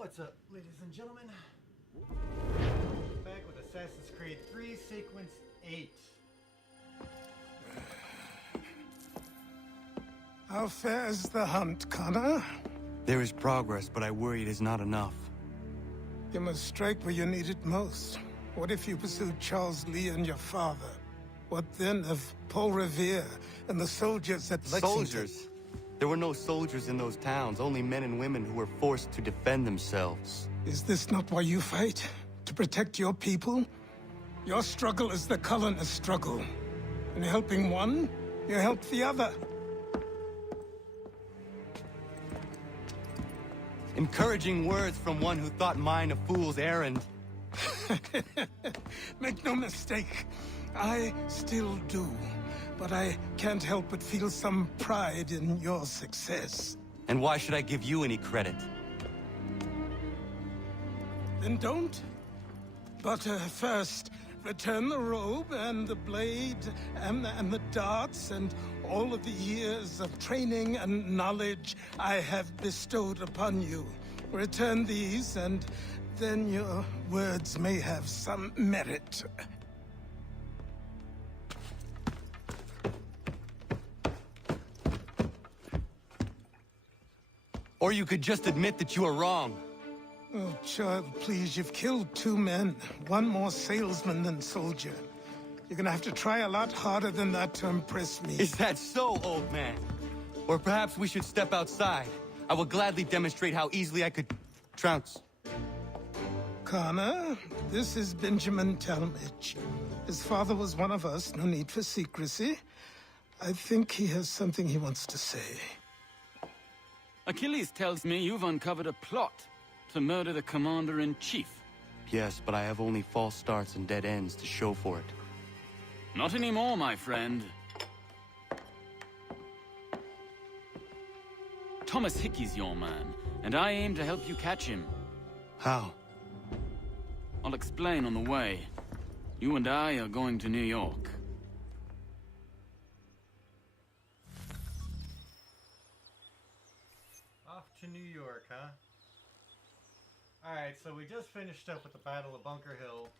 What's up, ladies and gentlemen? Back with Assassin's Creed 3 Sequence 8. How fares the hunt, Connor? There is progress, but I worry it is not enough. You must strike where you need it most. What if you pursued Charles Lee and your father? What then of Paul Revere and the soldiers at Lexington? Soldiers? There were no soldiers in those towns, only men and women who were forced to defend themselves. Is this not why you fight? To protect your people? Your struggle is the colonist struggle. In helping one, you help the other. Encouraging words from one who thought mine a fool's errand. Make no mistake, I still do. But I can't help but feel some pride in your success. And why should I give you any credit? Then don't. But first, return the robe and the blade and the darts and all of the years of training and knowledge I have bestowed upon you. Return these, and then your words may have some merit. Or you could just admit that you are wrong. Oh, child, please, you've killed 2 men. One more salesman than soldier. You're gonna have to try a lot harder than that to impress me. Is that so, old man? Or perhaps we should step outside. I will gladly demonstrate how easily I could trounce. Connor, this is Benjamin Talmadge. His father was one of us, no need for secrecy. I think he has something he wants to say. Achilles tells me you've uncovered a plot to murder the commander-in-chief. Yes, but I have only false starts and dead ends to show for it. Not anymore, my friend. Thomas Hickey's your man, and I aim to help you catch him. How? I'll explain on the way. You and I are going to New York. Off to New York, huh? Alright, so we just finished up with the Battle of Bunker Hill.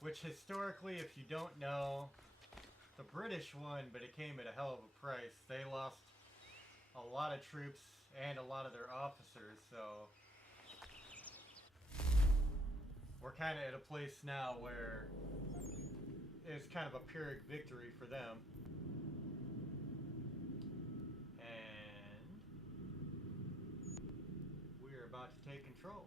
Which historically, if you don't know, the British won, but it came at a hell of a price. They lost a lot of troops and a lot of their officers, so we're kind of at a place now where it's kind of a Pyrrhic victory for them. And we're about to take control.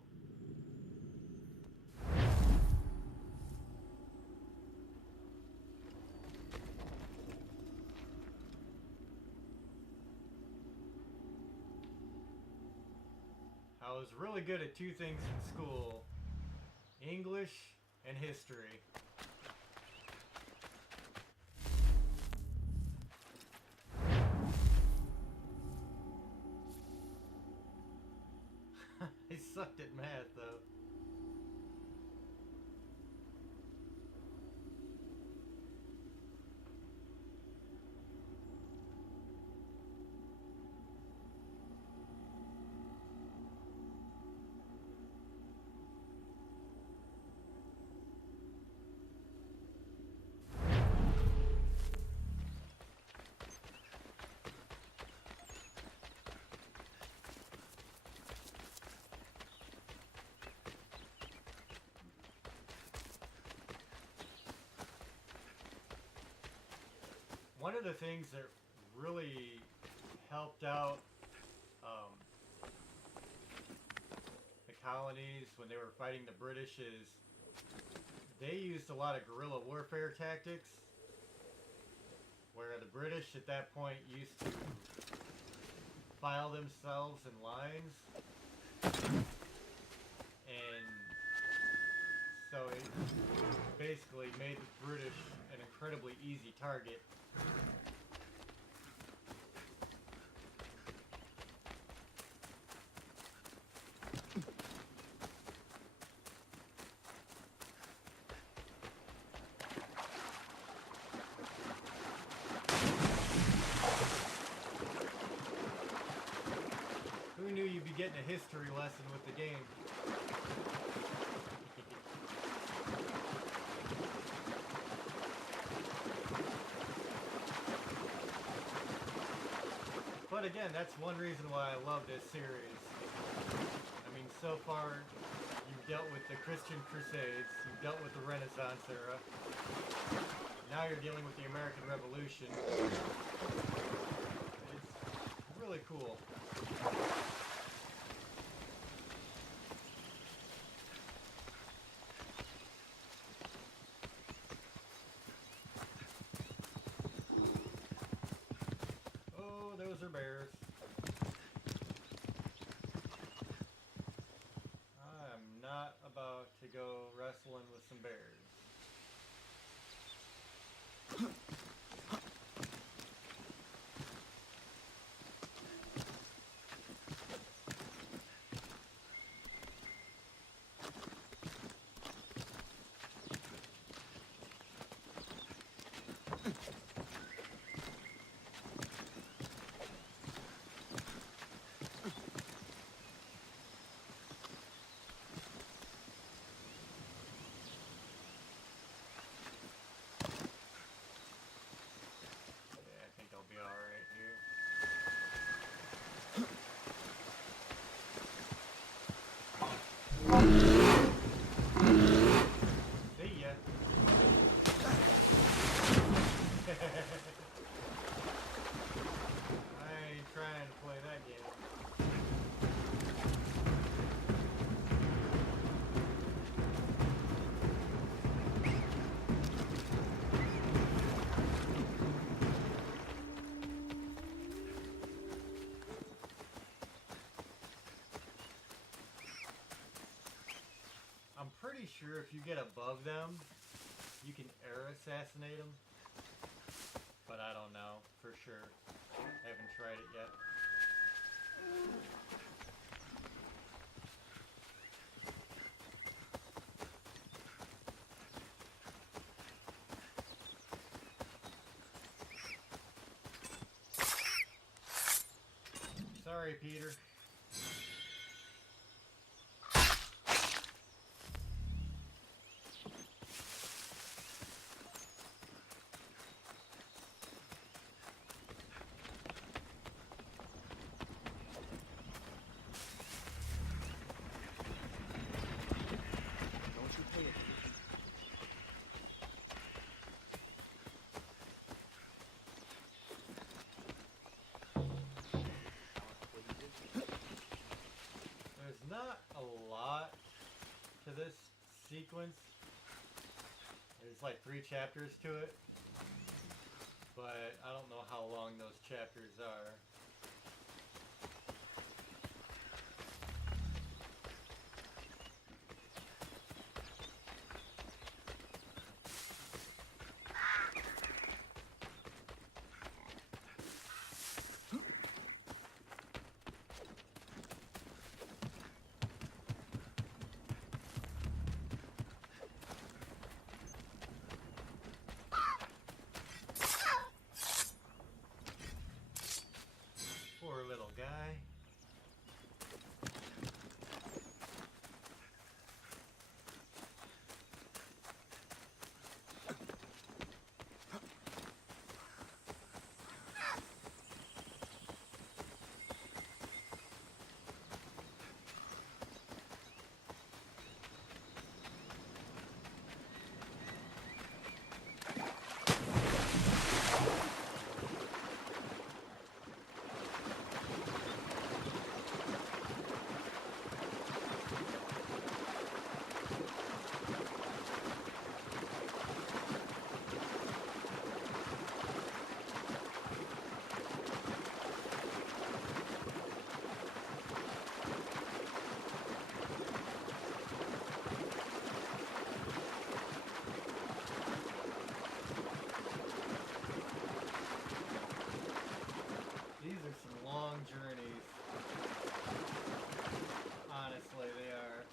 I was really good at 2 things in school: English and history. I sucked at math, though. One of the things that really helped out the colonies when they were fighting the British is they used a lot of guerrilla warfare tactics, where the British at that point used to file themselves in lines, and so it basically made the British an incredibly easy target. getting a history lesson with the game. But again, that's one reason why I love this series. I mean, so far, you've dealt with the Christian Crusades, you've dealt with the Renaissance era, now you're dealing with the American Revolution. It's really cool. Oh, those are bears. I'm not about to go wrestling with some bears. I'm pretty sure if you get above them, you can air assassinate them. But I don't know for sure. I haven't tried it yet. Sorry, Peter. Not a lot to this sequence. There's like 3 chapters to it, but I don't know how long those chapters are. Poor little guy. Journeys. Honestly, they are.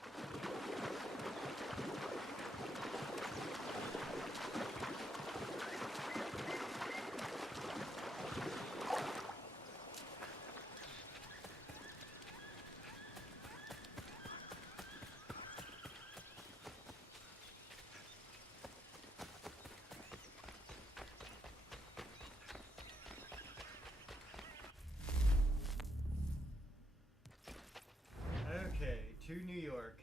to New York.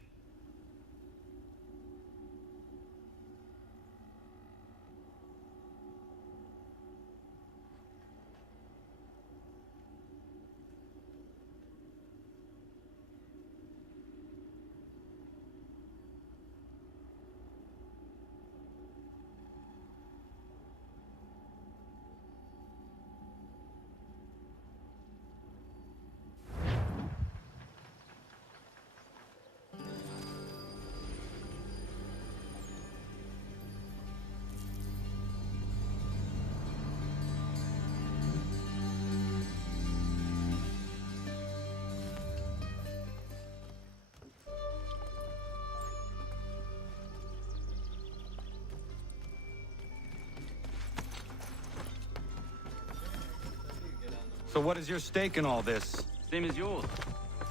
So what is your stake in all this? Same as yours.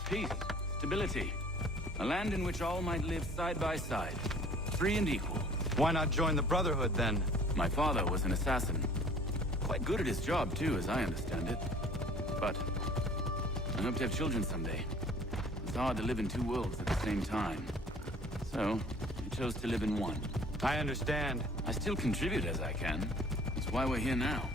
Peace, stability. A land in which all might live side by side, free and equal. Why not join the Brotherhood, then? My father was an assassin. Quite good at his job, too, as I understand it. But I hope to have children someday. It's hard to live in two worlds at the same time. So, I chose to live in one. I understand. I still contribute as I can. That's why we're here now.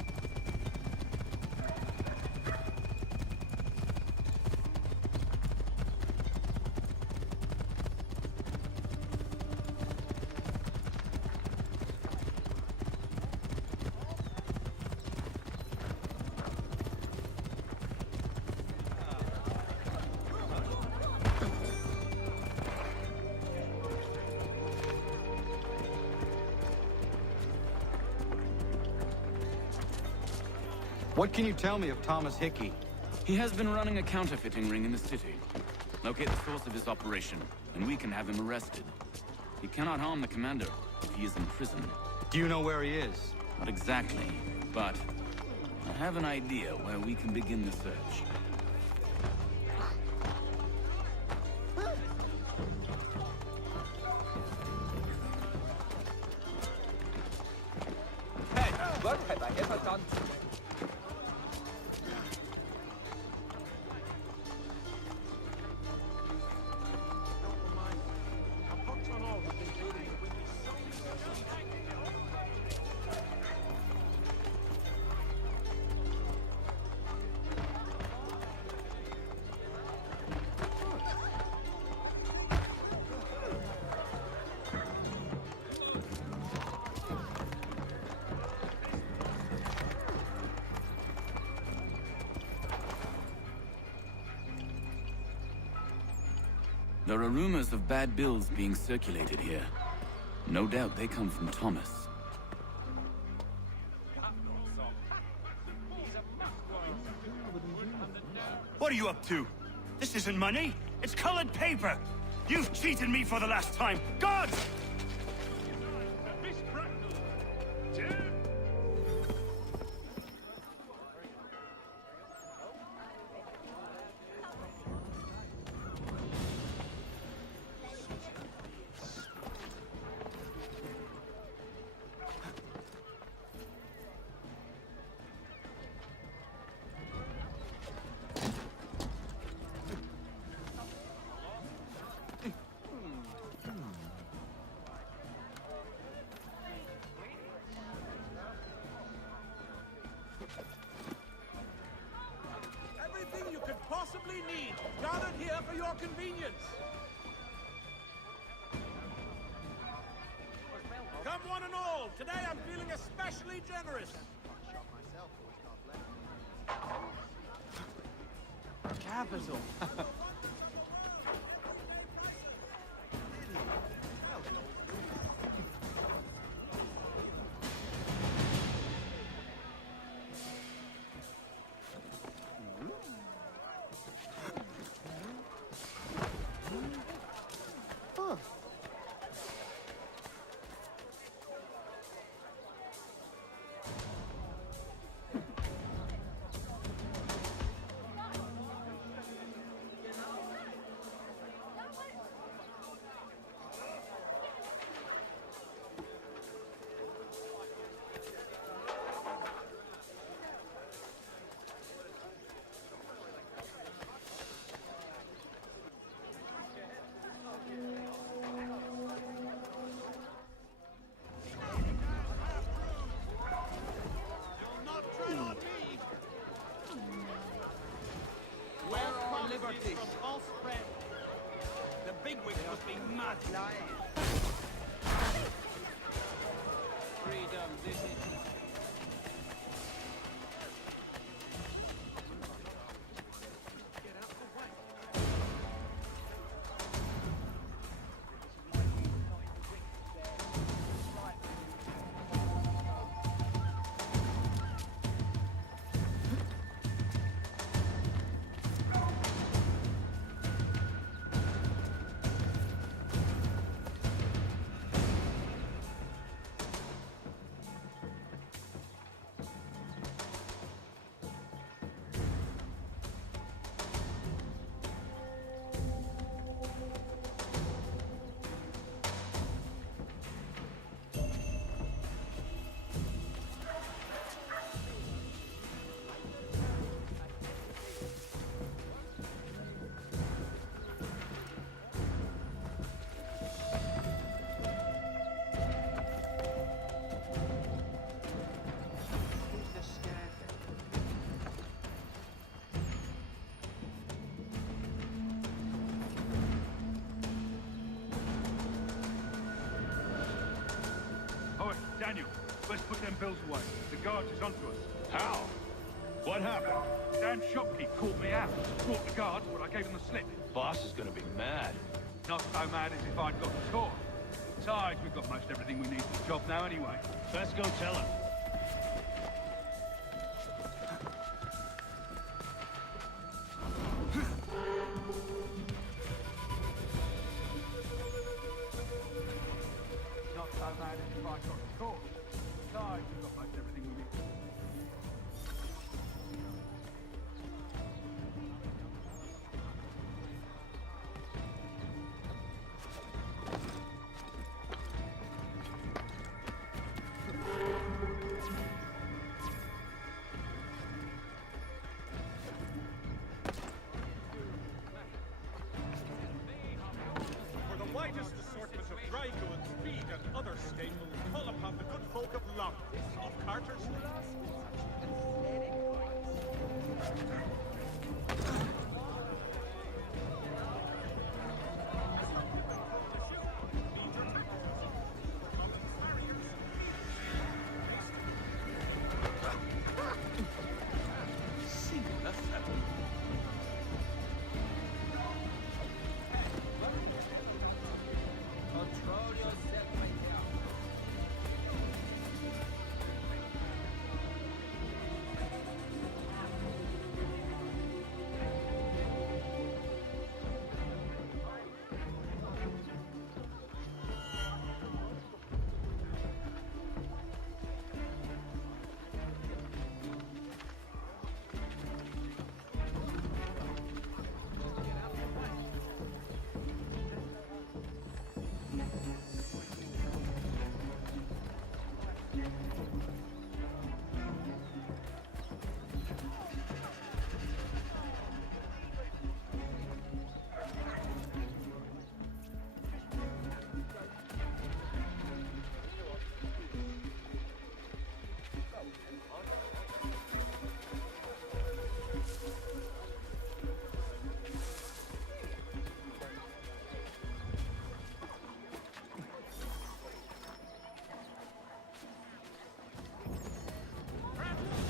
What can you tell me of Thomas Hickey? He has been running a counterfeiting ring in the city. Locate the source of his operation, and we can have him arrested. He cannot harm the commander if he is in prison. Do you know where he is? Not exactly, but I have an idea where we can begin the search. There are rumors of bad bills being circulated here. No doubt they come from Thomas. What are you up to? This isn't money. It's colored paper. You've cheated me for the last time. Gods! Everything you could possibly need, gathered here for your convenience. Come one and all, today I'm feeling especially generous. Capital. Where are liberties from false friends? The bigwigs must be mad. Freedom, this is... Daniel, let's put them bills away. The guard is onto us. How? What happened? Dan's shopkeep caught me out. Brought the guards, but I gave him the slip. Boss is gonna be mad. Not so mad as if I'd got caught. Besides, we've got most everything we need for the job now anyway. Let's go tell him. Not so mad as if I'd got caught. Besides, we've got most everything we need. For the widest assortment of dry goods, feed, and other staples, call upon the good folk of Long, off Carter Street.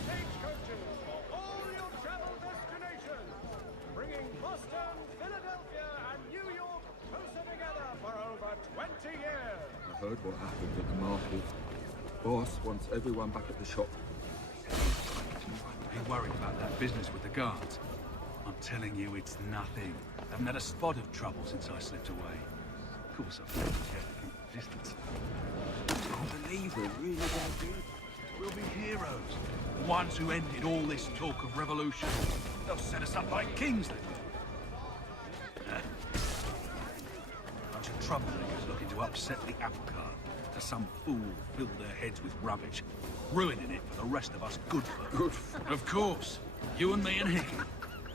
Stagecoaches for all your travel destinations, bringing Boston, Philadelphia, and New York closer together for over 20 years. I heard what happened at the market. Boss wants everyone back at the shop. Be worried about that business with the guards. I'm telling you, it's nothing. I haven't had a spot of trouble since I slipped away. Of course, I've taken care of keep the distance. I believe it, really that good. We'll be heroes. The ones who ended all this talk of revolution. They'll set us up like kings, they will. Bunch of troublemakers looking to upset the apple cart. As some fool filled their heads with rubbish, ruining it for the rest of us good folk. Good. Of course. You and me and Hickey.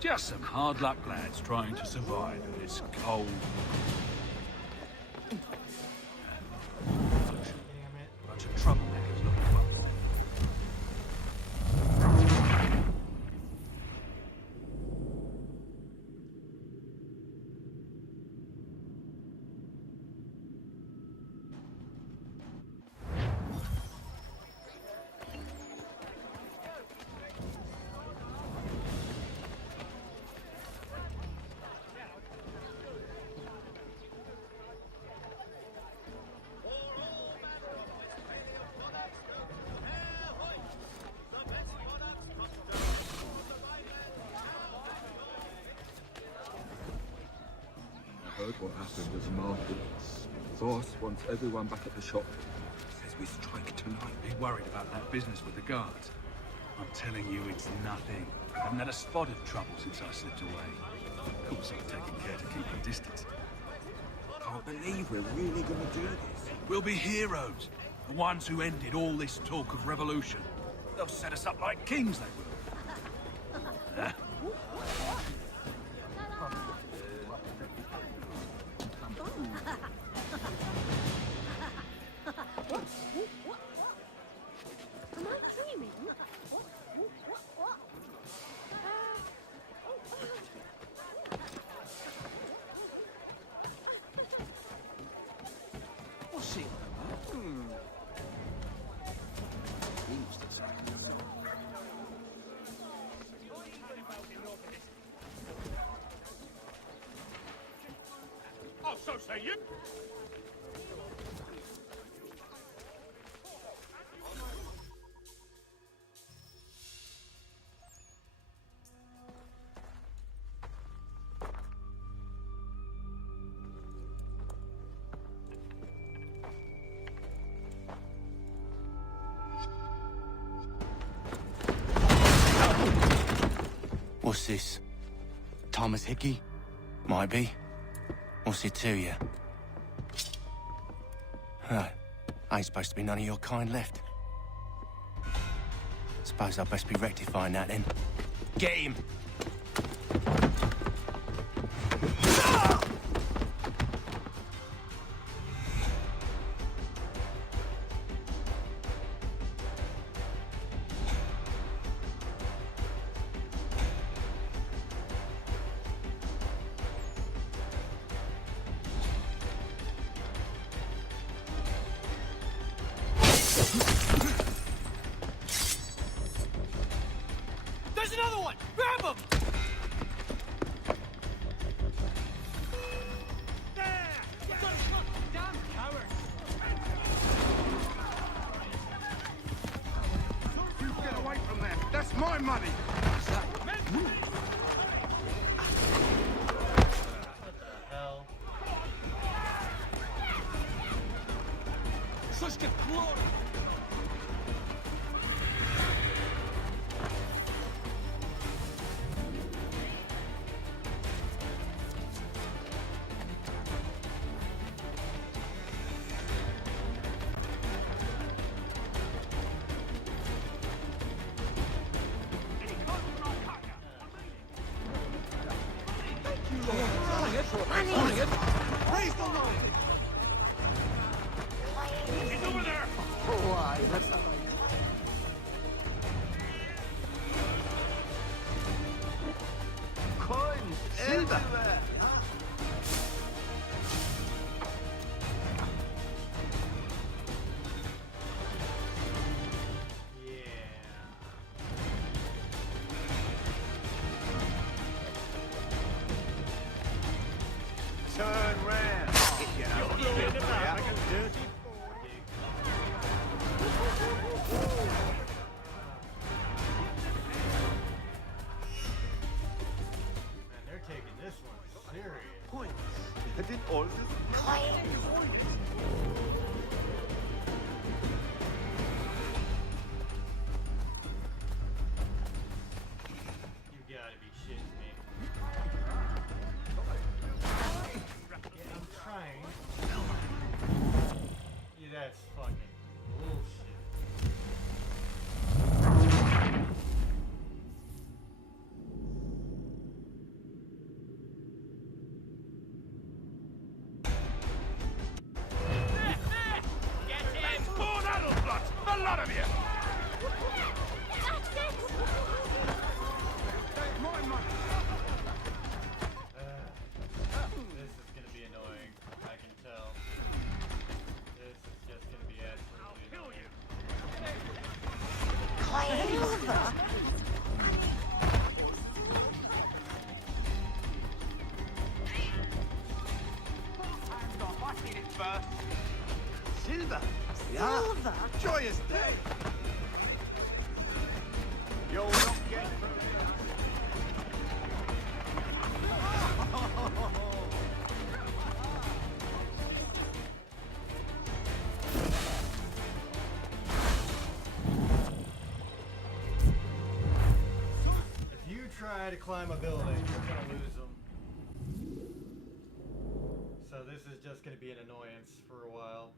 Just some hard luck lads trying to survive in this cold... bunch of troublemakers looking for... heard what happened at the market. Boss wants everyone back at the shop. Says we strike tonight. Be worried about that business with the guards. I'm telling you, it's nothing. Haven't had a spot of trouble since I slipped away. Of course, I've taken care to keep the distance. Can't believe we're really gonna do this. We'll be heroes. The ones who ended all this talk of revolution. They'll set us up like kings, they will. Huh? Am I dreaming? What's it? Oh, so say you. What's this? Thomas Hickey? Might be. What's it to you? Right. Ain't supposed to be none of your kind left. Suppose I'd best be rectifying that then. Get him! There's another one! Grab him! Damn coward! You get away from there. That's my money. Hell. Such good glory. Praise the Lord! He's over there! Why, that's not like... Coins everywhere. Turn round! Man, they're taking this one serious. Points. I did all this. You gotta be shitting me. Yeah, I'm trying. Yeah, that's fucking bullshit. Born Adelblut! The lot of you! My money. This is gonna be annoying. I can tell. This is just gonna be absolutely annoying. Silver. Yeah. Joyous day. You'll not get through. try to climb a building, you're gonna lose them. So this is just gonna be an annoyance for a while.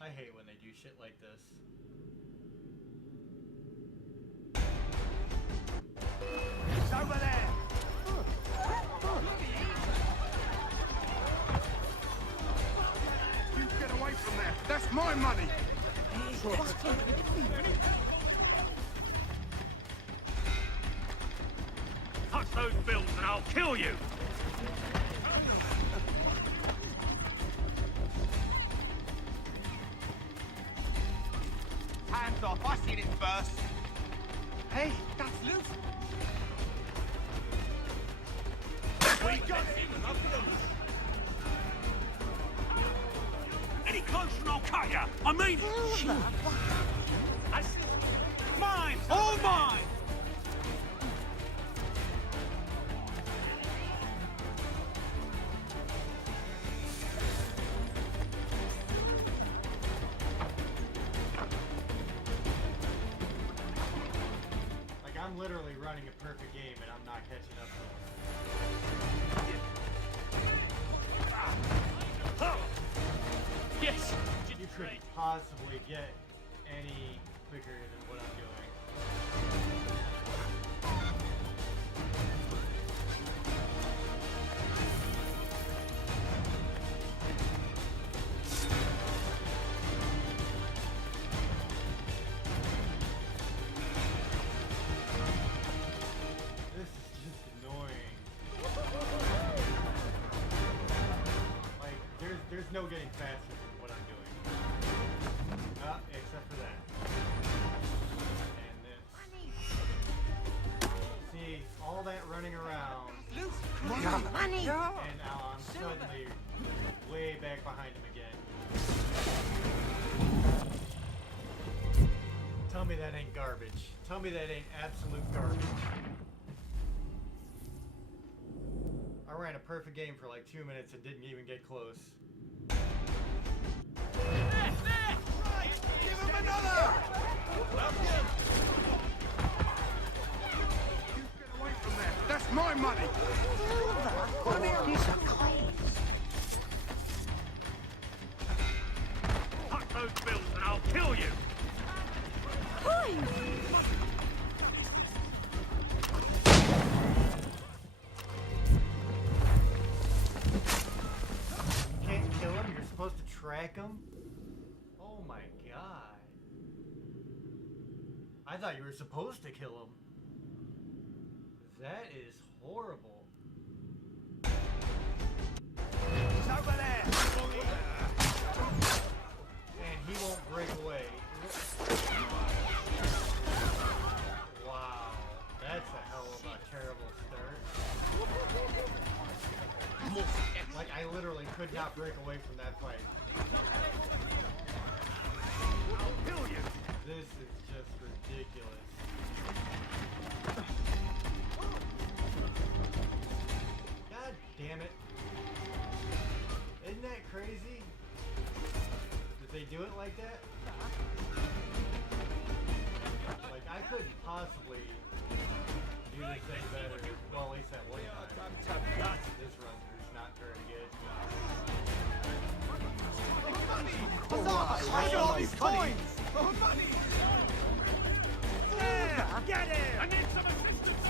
I hate when they do shit like this. It's over there! You get away from there! That's my money! Touch those bills and I'll kill you! Hands off, I seen it first! Hey, that's loose! We got him! Any closer and I'll cut ya! I mean it! I see. Mine! All mine! Like, I'm literally running a perfect game and I'm not catching up to them. Yes! You couldn't possibly get any quicker than what I'm doing. This is just annoying. Like, there's no getting faster than what I'm doing. Except for that. And this. See, all that running around. Money! And now I'm suddenly way back behind him again. Tell me that ain't garbage. Tell me that ain't absolute garbage. I ran a perfect game for like 2 minutes and didn't even get close. Give him another! You get away from there! That's my money! These are claims. Touch those bills and I'll kill you! You can't kill him, you're supposed to track him? Oh my god. I thought you were supposed to kill him. That is horrible. It's over there! And he won't break away. Wow. That's a hell of a terrible start. Like, I literally could not break away from that fight. I'll kill you! This is just ridiculous. God damn it. Isn't that crazy? Did they do it like that? Like, I couldn't possibly do this thing better. Well, at least that one time. This run is not very good. Look at all these coins! Oh, money! Yeah! Get him! I need some assistance!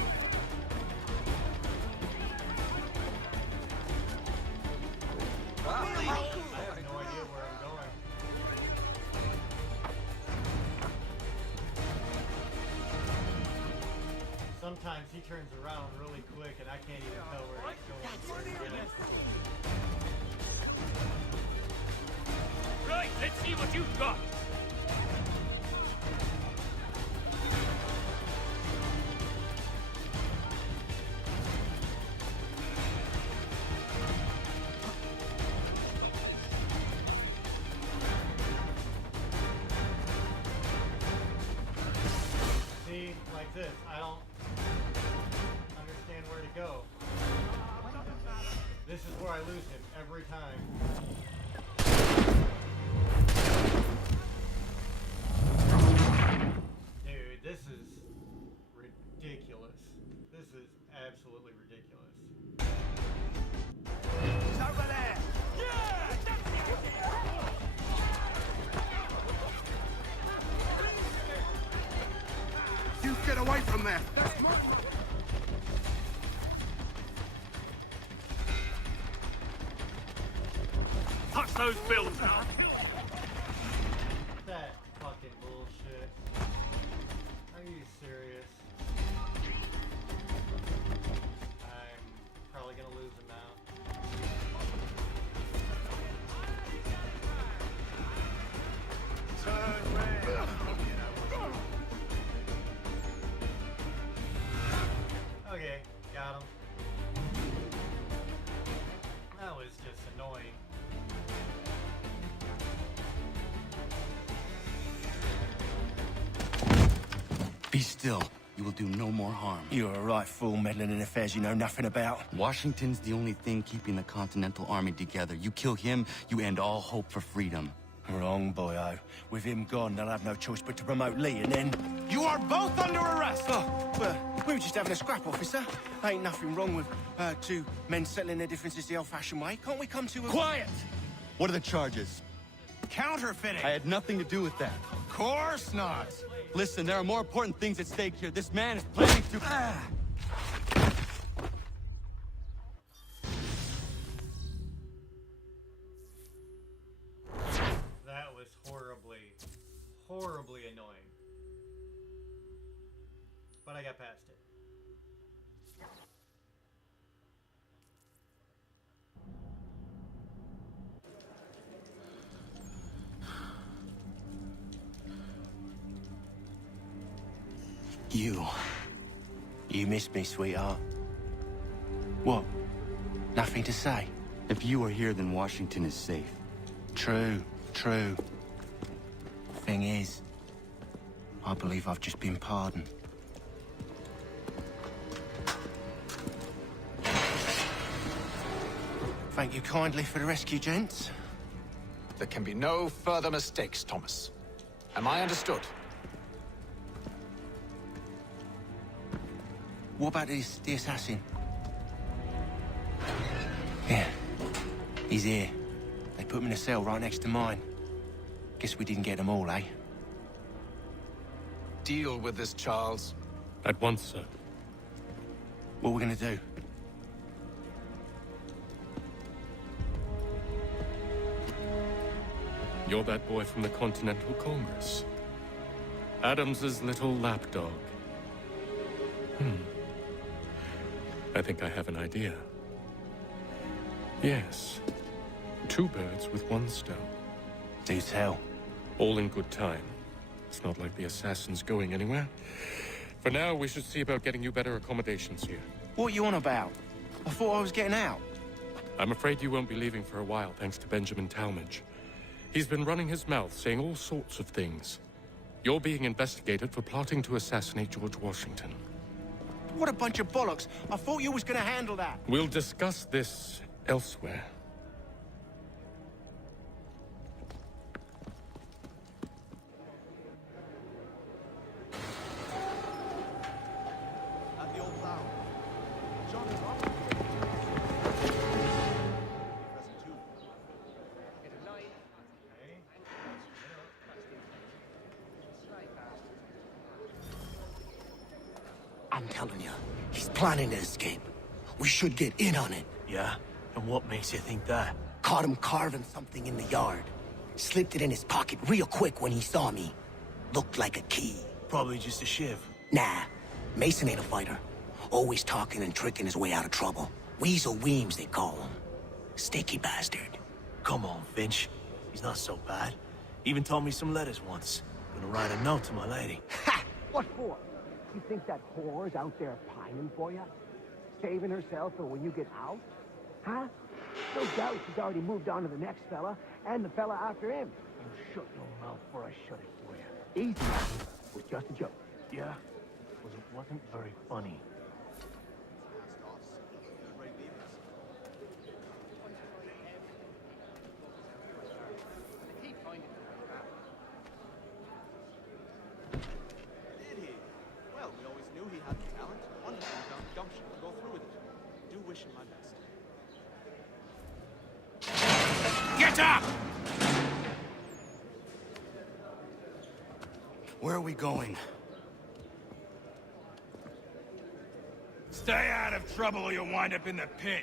I have no idea where I'm going. Sometimes he turns around really quick and I can't even tell where he's going. Right, let's see what you've got! See, like this, I don't understand where to go. This is where I lose him every time. get away from there. Touch those bills now. That fucking bullshit. Are you serious? I'm probably gonna lose him now. Turn red. Okay, got him. That was just annoying. Be still. You will do no more harm. You're a right fool meddling in affairs you know nothing about. Washington's the only thing keeping the Continental Army together. You kill him, you end all hope for freedom. Wrong, boyo. With him gone, they'll have no choice but to promote Lee, and then... You are both under arrest. Oh, well, we were just having a scrap, officer. Ain't nothing wrong with two men settling their differences the old-fashioned way. Can't we come to a... Quiet. What are the charges? Counterfeiting. I had nothing to do with that. Course not. Listen, there are more important things at stake here. This man is planning to... That was horribly annoying. But I got past it. You missed me, sweetheart. What? Nothing to say? If you are here, then Washington is safe. True. Thing is, I believe I've just been pardoned. Thank you kindly for the rescue, gents. There can be no further mistakes, Thomas. Am I understood? What about the assassin? Yeah, he's here. They put him in a cell right next to mine. Guess we didn't get them all, eh? Deal with this, Charles. At once, sir. What are we gonna do? You're that boy from the Continental Congress. Adams's little lapdog. I think I have an idea. Yes. 2 birds with 1 stone. Do tell. All in good time. It's not like the assassin's going anywhere. For now, we should see about getting you better accommodations here. What are you on about? I thought I was getting out. I'm afraid you won't be leaving for a while, thanks to Benjamin Talmadge. He's been running his mouth, saying all sorts of things. You're being investigated for plotting to assassinate George Washington. What a bunch of bollocks. I thought you was gonna handle that. We'll discuss this elsewhere. At the old plow. John and Robert. Present too. I'm telling you, he's planning to escape. We should get in on it. Yeah? And what makes you think that? Caught him carving something in the yard. Slipped it in his pocket real quick when he saw me. Looked like a key. Probably just a shiv. Nah, Mason ain't a fighter. Always talking and tricking his way out of trouble. Weasel Weems, they call him. Sticky bastard. Come on, Finch. He's not so bad. Even told me some letters once. Gonna write a note to my lady. Ha! What for? You think that whore's out there pining for you? Saving herself for when you get out? Huh? No doubt she's already moved on to the next fella, and the fella after him. You shut your mouth before I shut it for you. Easy. It was just a joke. Yeah? Well, it wasn't very funny. Did he? Well, we always knew he had the talent. Wonderful he found the gumption to go through with it. Do wish him my best. Get up! Where are we going? Stay out of trouble or you'll wind up in the pit.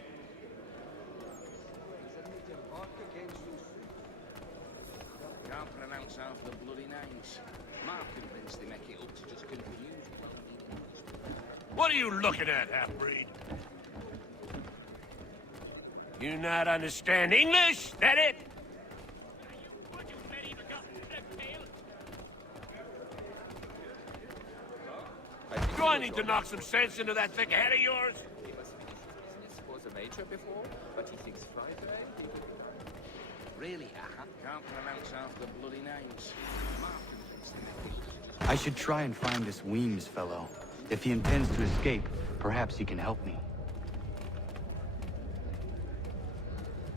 Can't pronounce half the bloody names. Mark convinced they make it up to just confuse. What are you looking at, half-breed? You not understand English? That it? Do I need to knock some sense into that thick head of yours? He was a major before, but he thinks Friday he will be done. Really, can't pronounce half the bloody names. Mark convinced they make it up to just... I should try and find this Weems fellow. If he intends to escape, perhaps he can help me.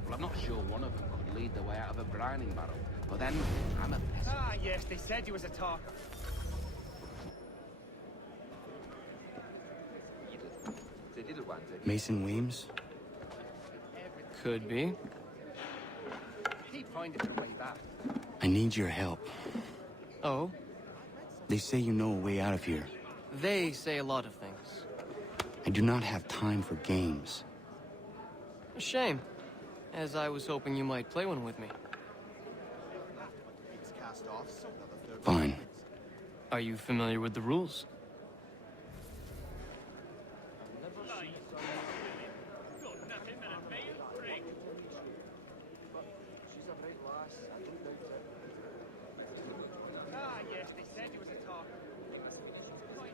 Well, I'm not sure one of them could lead the way out of a grinding barrel. But then, I'm a peasant. Ah, yes, they said you was a talker. The little ones. Mason Weems? Could be. Keep finding their way back. I need your help. Oh? They say you know a way out of here. They say a lot of things. I do not have time for games. A shame, as I was hoping you might play one with me. Fine. Are you familiar with the rules? Ah, yes, they said you was a talker.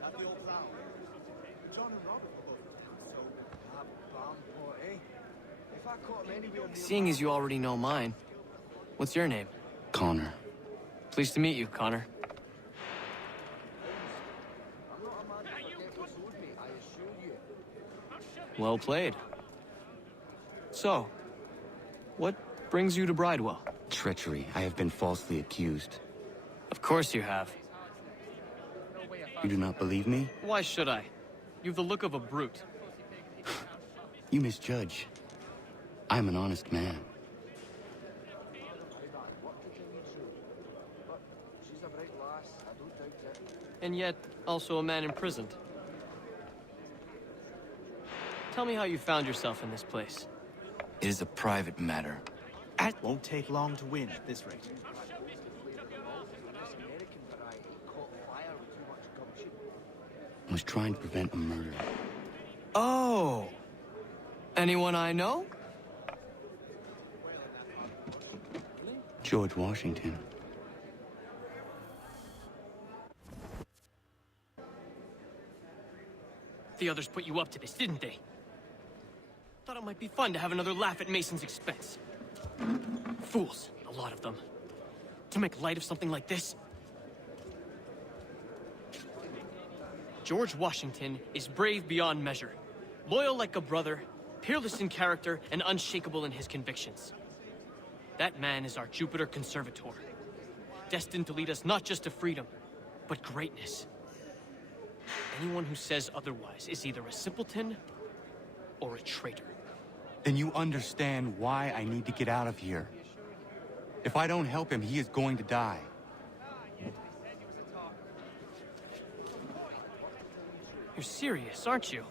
At the old town. John and Robert were both so if I caught him anywhere near... Seeing as you already know mine, what's your name? Connor. Pleased to meet you, Connor. I'm not a man to forget what's owed me, I assure you. Well played. So, what brings you to Bridewell? Treachery. I have been falsely accused. Of course you have. You do not believe me? Why should I? You've the look of a brute. You misjudge. I am an honest man. And yet, also a man imprisoned. Tell me how you found yourself in this place. It is a private matter. It won't take long to win at this rate. I was trying to prevent a murder. Oh! Anyone I know? George Washington. The others put you up to this, didn't they? Thought it might be fun to have another laugh at Mason's expense. Fools, a lot of them. To make light of something like this. George Washington is brave beyond measure, loyal like a brother, peerless in character, and unshakable in his convictions. That man is our Jupiter Conservator, destined to lead us not just to freedom, but greatness. Anyone who says otherwise is either a simpleton or a traitor. Then you understand why I need to get out of here. If I don't help him, he is going to die. You're serious, aren't you?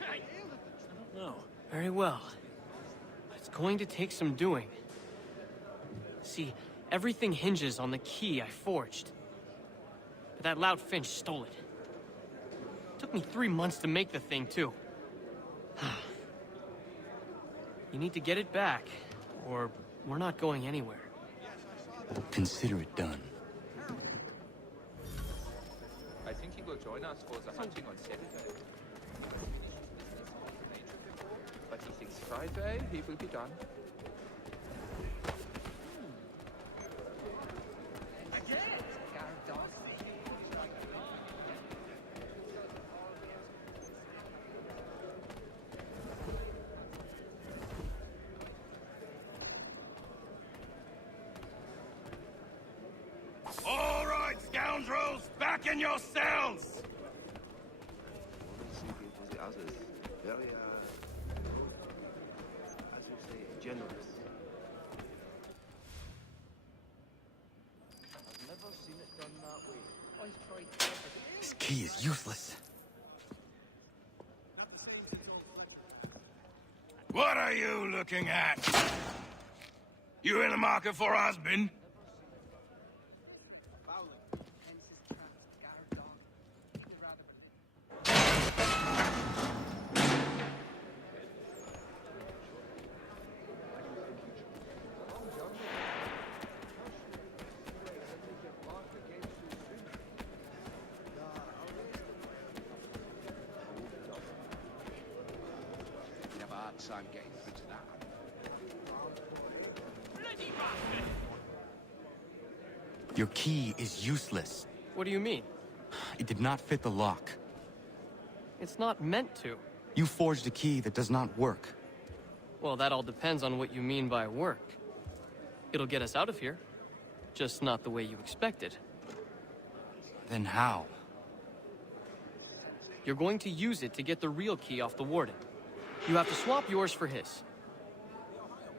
I don't know. Very well. It's going to take some doing. See, everything hinges on the key I forged. But that loud Finch stole it. Took me 3 months to make the thing, too. You need to get it back, or we're not going anywhere. Consider it done. I think he will join us for the hunting on Saturday. But he thinks Friday he will be done. All right, scoundrels, back in your cells! The others, very, as you say, generous. I've never seen it done that way. Always tried everything. This key is useless. What are you looking at? You in the market for a husband? You'd have a hard time getting through to that. Your key is useless. What do you mean? It did not fit the lock. It's not meant to. You forged a key that does not work. Well, that all depends on what you mean by work. It'll get us out of here. Just not the way you expected. Then how? You're going to use it to get the real key off the warden. You have to swap yours for his.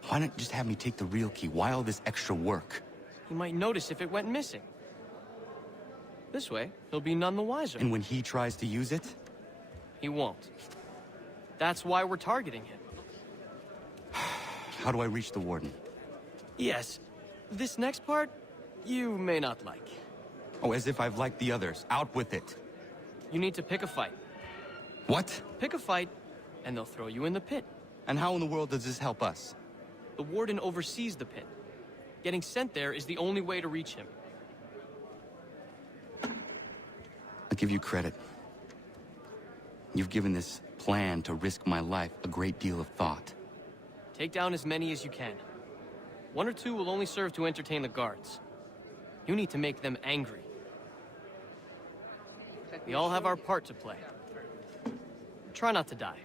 Why not just have me take the real key? Why all this extra work? He might notice if it went missing. This way, he'll be none the wiser. And when he tries to use it? He won't. That's why we're targeting him. How do I reach the warden? Yes. This next part, you may not like. Oh, as if I've liked the others. Out with it. You need to pick a fight. What? Pick a fight, and they'll throw you in the pit. And how in the world does this help us? The warden oversees the pit. Getting sent there is the only way to reach him. I'll give you credit. You've given this plan to risk my life a great deal of thought. Take down as many as you can. 1 or 2 will only serve to entertain the guards. You need to make them angry. We all have our part to play. Try not to die.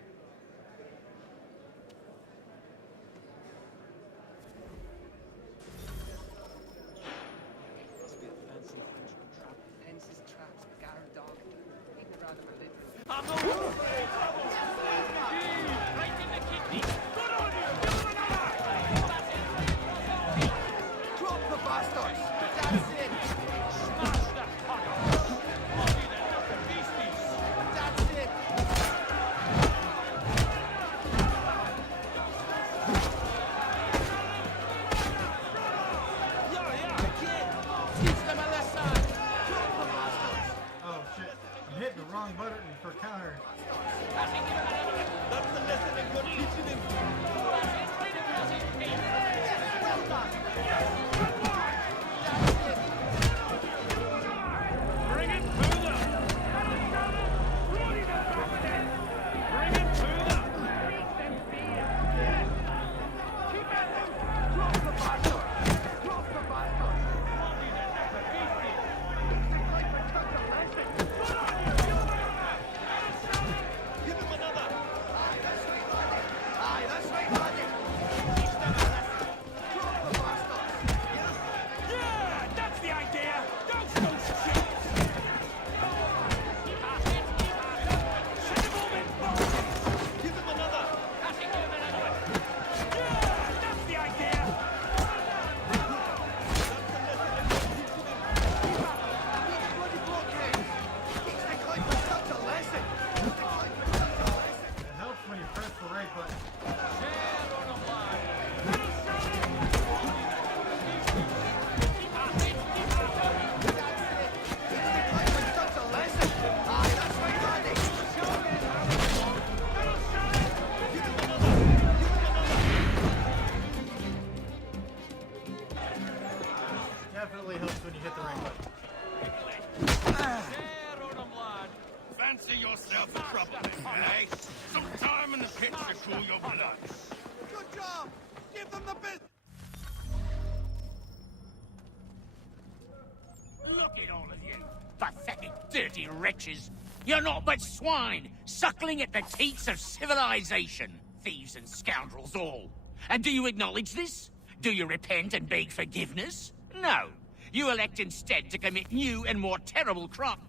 Definitely helps when you hit the right button. Fancy yourself a troublemaker, eh? Some time in the pit to cool your blood. Good job! Give them the business! Look at all of you, pathetic, dirty wretches. You're not but swine, suckling at the teats of civilization. Thieves and scoundrels all. And do you acknowledge this? Do you repent and beg forgiveness? No. You elect instead to commit new and more terrible crimes.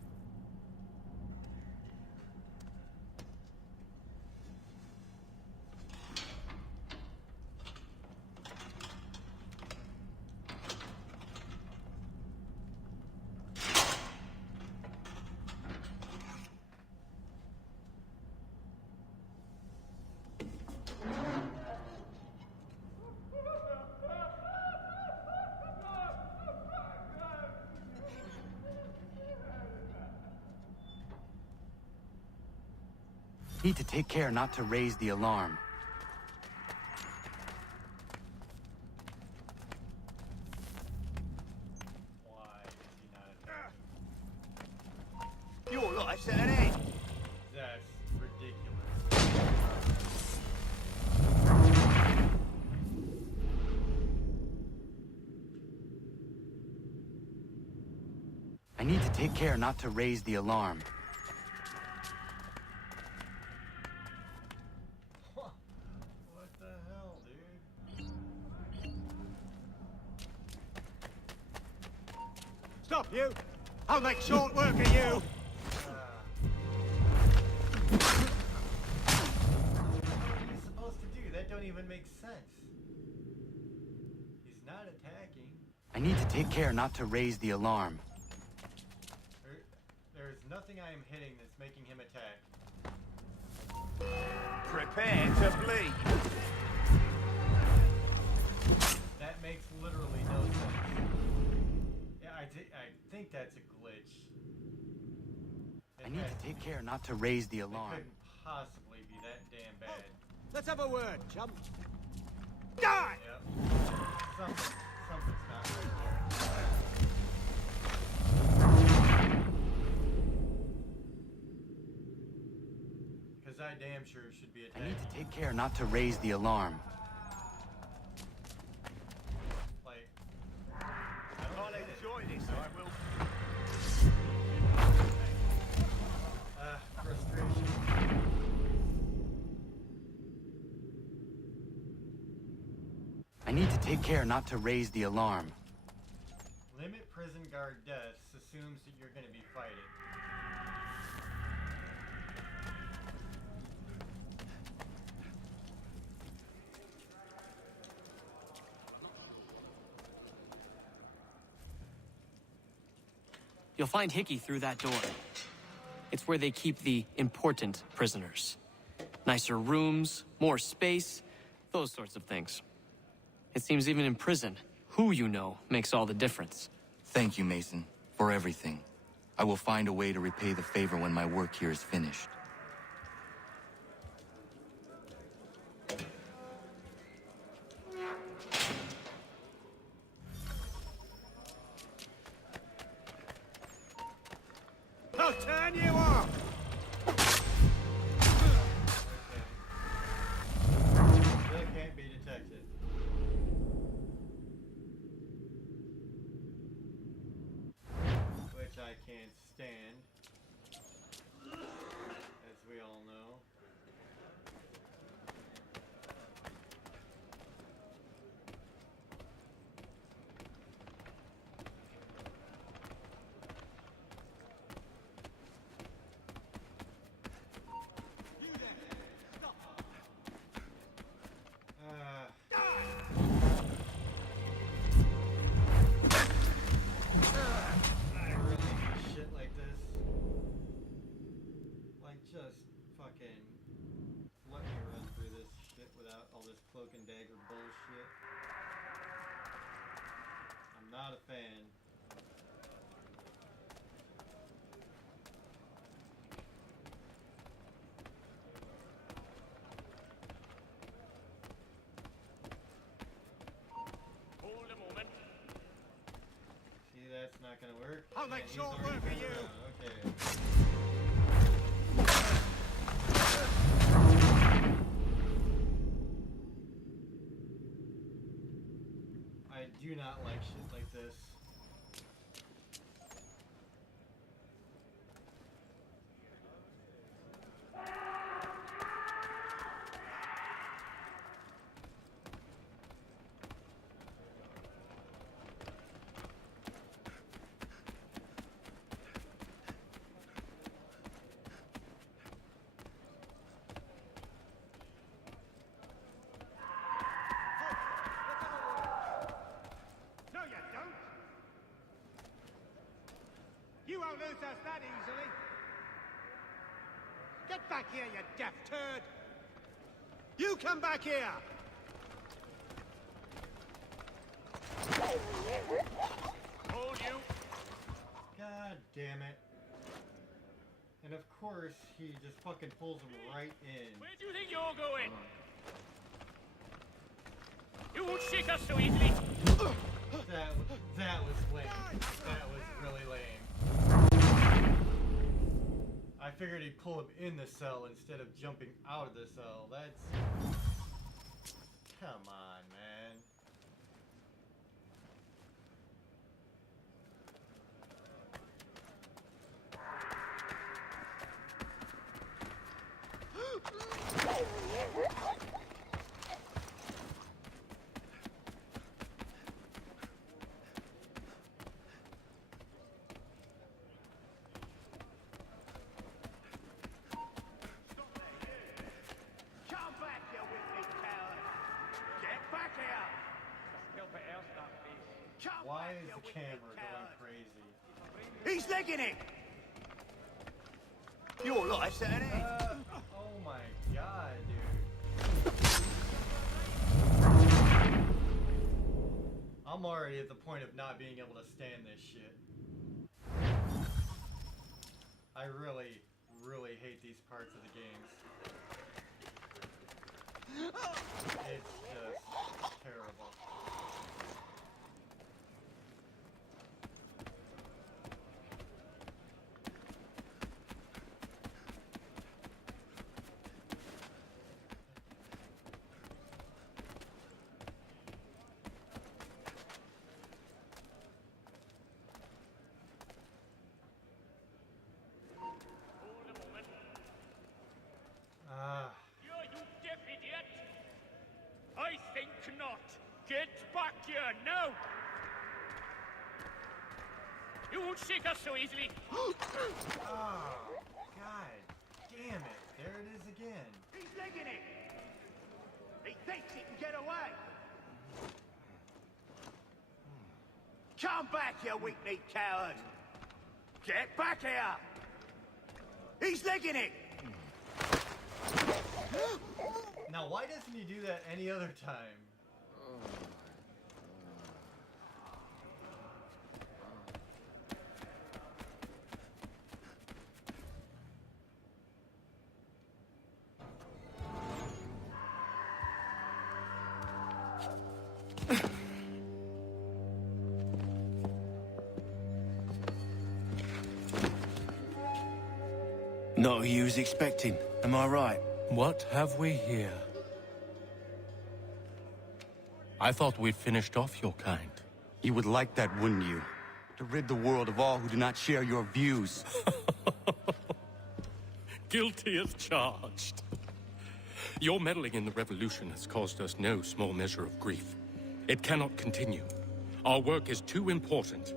Need to take care not to raise the alarm. Your life's at an end. That's ridiculous. I need to take care not to raise the alarm. What the hell, dude? Stop, you! I'll make short work of you! What are you supposed to do? That don't even make sense. He's not attacking. I need to take care not to raise the alarm. There's nothing I am hitting that's making him attack. Prepare to bleed. That makes literally no sense. Yeah, I think that's a glitch. I need to take care not to raise the It alarm. couldn't possibly be that damn bad. Let's have a word, chum. Die! Yep. Something's not right there. Because I damn sure should be I attacking. need to take care not to raise the alarm. Like, I'll enjoy this, I will. frustration. I need to take care not to raise the alarm. Limit prison guard deaths assumes that you're going to be fighting. You'll find Hickey through that door. It's where they keep the important prisoners. Nicer rooms, more space, those sorts of things. It seems even in prison, who you know makes all the difference. Thank you, Mason, for everything. I will find a way to repay the favor when my work here is finished. I'll turn you off! Still can't be detected. Which I can't stand. As we all know. I really hate shit like this. Like, just fucking let me run through this shit without all this cloak and dagger bullshit. I'm not a fan. Hold a moment. See, that's not gonna work. I'll make And he's short already work of moved you. around. Okay. I do not like shit like this. No, you don't! You won't lose us that easily! Get back here, you deaf turd! You come back here! Hold you. God damn it. And of course, he just fucking pulls him right in. Where do you think you're going? You won't shake us so easily. That was lame. That was really lame. I figured he'd pull him in the cell instead of jumping out of the cell. That's... Come on, man. Why is the camera going crazy? He's legging it! Your life's at an end. Oh my god, dude. I'm already at the point of not being able to stand this shit. I really, really hate these parts of the games. It's just terrible. You're you deaf idiot! I think not. Get back here now! You won't shake us so easily. Oh, god damn it. There it is again. He's legging it! He thinks he can get away! Come back, you weak-kneed coward! Get back here! He's legging it! Now, why doesn't he do that any other time? Not who you was expecting, am I right? What have we here? I thought we'd finished off your kind. You would like that, wouldn't you? To rid the world of all who do not share your views. Guilty as charged. Your meddling in the revolution has caused us no small measure of grief. It cannot continue. Our work is too important.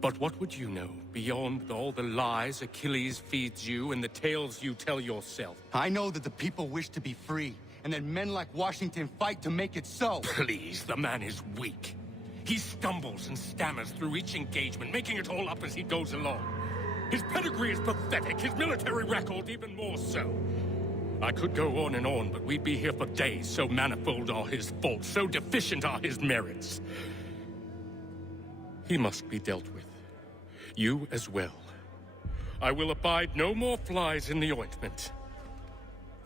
But what would you know beyond all the lies Achilles feeds you and the tales you tell yourself? I know that the people wish to be free, and that men like Washington fight to make it so. Please, the man is weak. He stumbles and stammers through each engagement, making it all up as he goes along. His pedigree is pathetic, his military record even more so. I could go on and on, but we'd be here for days, so manifold are his faults, so deficient are his merits. He must be dealt with. You as well. I will abide no more flies in the ointment.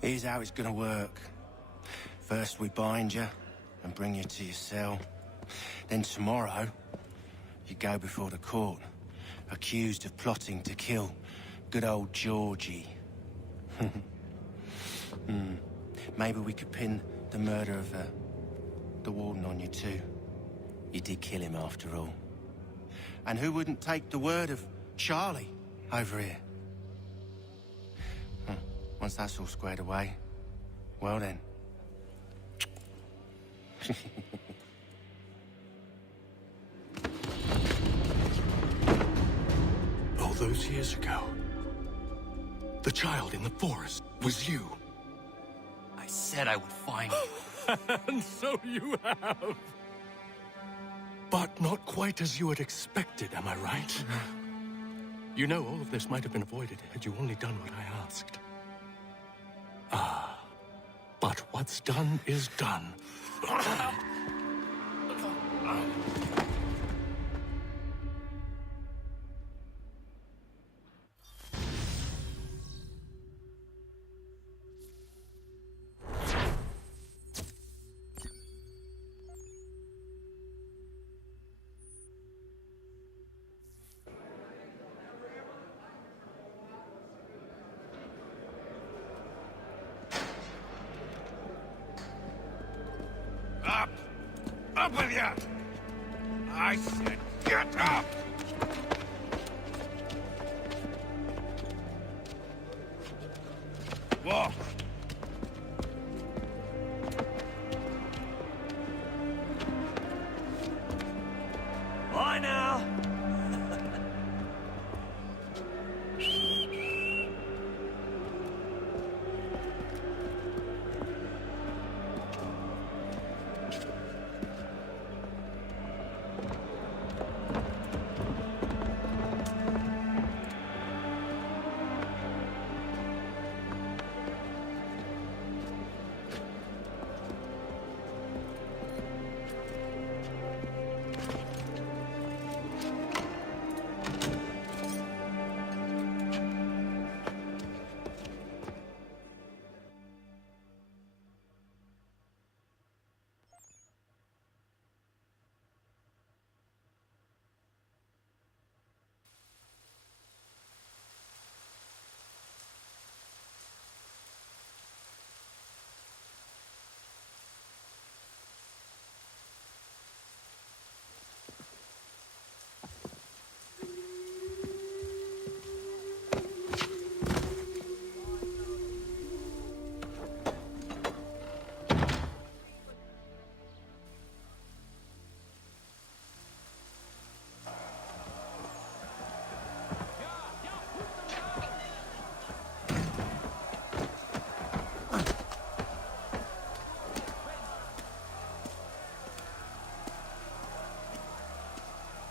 Here's how it's gonna work. First we bind you and bring you to your cell. Then tomorrow, you go before the court, accused of plotting to kill good old Georgie. Maybe we could pin the murder of the warden on you too. You did kill him after all. And who wouldn't take the word of Charlie over here? Once that's all squared away, well then. All those years ago, the child in the forest was you. I said I would find you. And so you have. But not quite as you had expected, am I right? You know, all of this might have been avoided had you only done what I asked. Ah, but what's done is done. up with you! I said, get up! Walk. Bye now.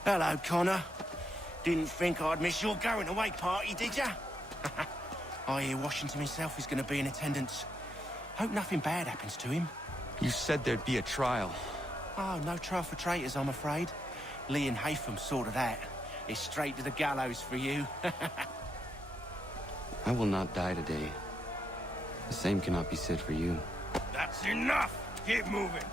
Hello, Connor. Didn't think I'd miss your going-away party, did ya? I hear Washington himself is going to be in attendance. Hope nothing bad happens to him. You said there'd be a trial. Oh, no trial for traitors, I'm afraid. Lee and Haytham sorted that. It's straight to the gallows for you. I will not die today. The same cannot be said for you. That's enough! Keep moving!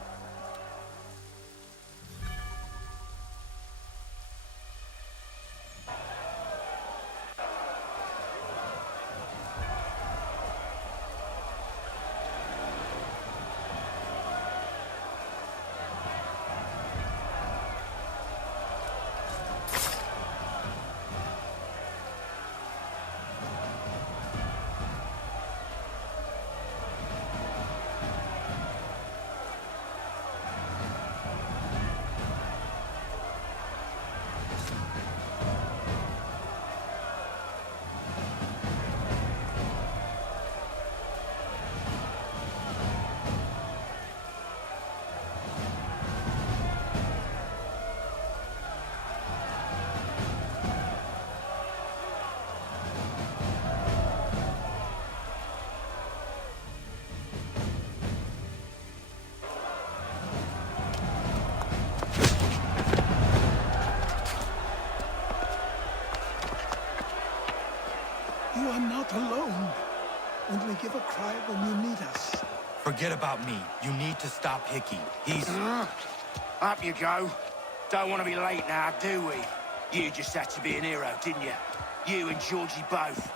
You are not alone. Only give a cry when you need us. Forget about me. You need to stop Hickey. He's... Up you go. Don't want to be late now, do we? You just had to be an hero, didn't you? You and Georgie both.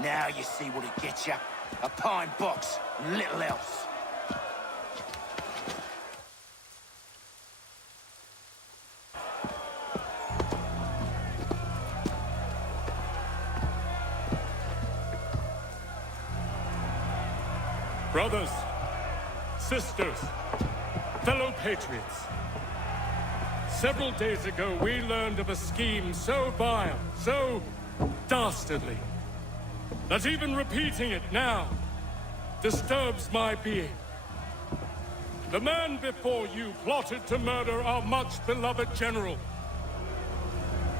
Now you see what it gets you. A pine box, and little else. Brothers, sisters, fellow patriots. Several days ago, we learned of a scheme so vile, so dastardly, that even repeating it now disturbs my being. The man before you plotted to murder our much-beloved general.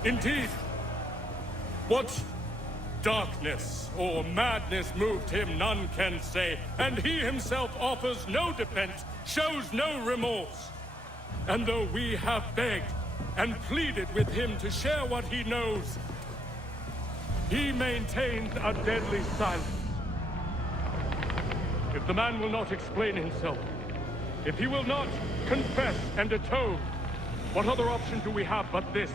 Indeed, what darkness or madness moved him, none can say, and he himself offers no defense, shows no remorse. And though we have begged and pleaded with him to share what he knows, he maintains a deadly silence. If the man will not explain himself, if he will not confess and atone, what other option do we have but this?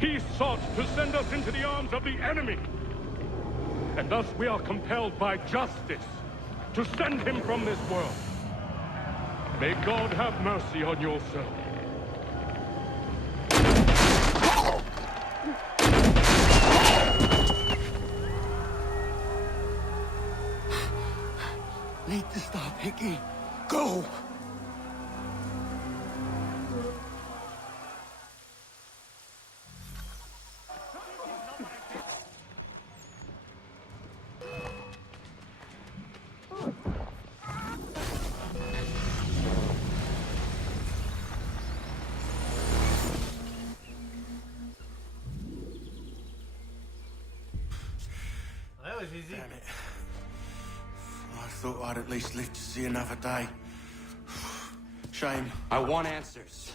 He sought to send us into the arms of the enemy. And thus we are compelled by justice to send him from this world. May God have mercy on your soul. Need to stop, Hickey. Go! That was easy. Damn it. I thought I'd at least live to see another day. Shame. I want answers.